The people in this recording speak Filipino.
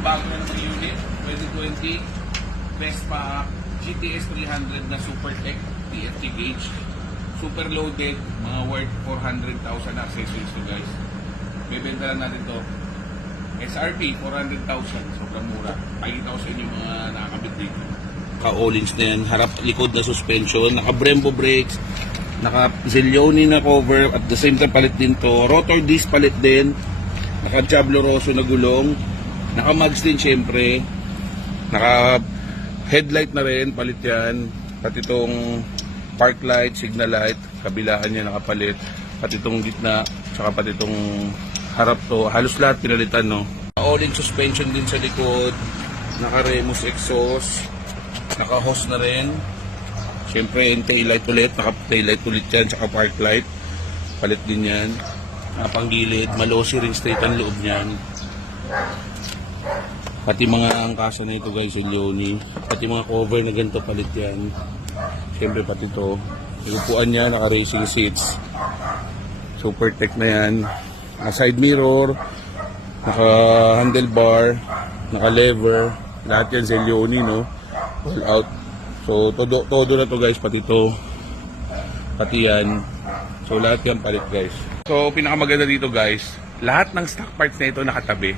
bago na naman unit, 2020 Vespa GTS 300 na Super Tech TFT gauge. Super loaded, mga worth 400,000 accessories to guys. Bebenta lang natin to. SRP 400,000, sobrang mura. Pakikita ko sa inyo mga nakakabit dito. Ka-Ollins na yan, harap likod na suspension, naka Brembo brakes, naka Zelioni na cover, at the same time palit din to. Rotor disc palit din, naka Diablo Rosso na gulong, naka mags din syempre, naka headlight na rin, palit yan, pati itong park light, signal light, kabilaan niya nakapalit, pati itong gitna, tsaka pati itong harap to, halos lahat pinalitan, no. All-in suspension din sa likod, naka Remus exhaust, naka hose na rin, syempre yung taillight ulit, naka taillight ulit yan, tsaka park light, palit din yan, panggilid, malosi rin straight ang loob niyan. Pati mga angkasa na ito guys, Zelioni, pati mga cover na ganito palit yan, syempre pati ito, yung upuan niya, naka racing seats, Super Tech na yan, naka side mirror, naka handlebar, naka lever, lahat yan Zelioni, no, all out. So todo na to guys, pati to, pati yan, so lahat yan palit guys. So pinakamaganda dito guys, lahat ng stock parts na ito nakatabi.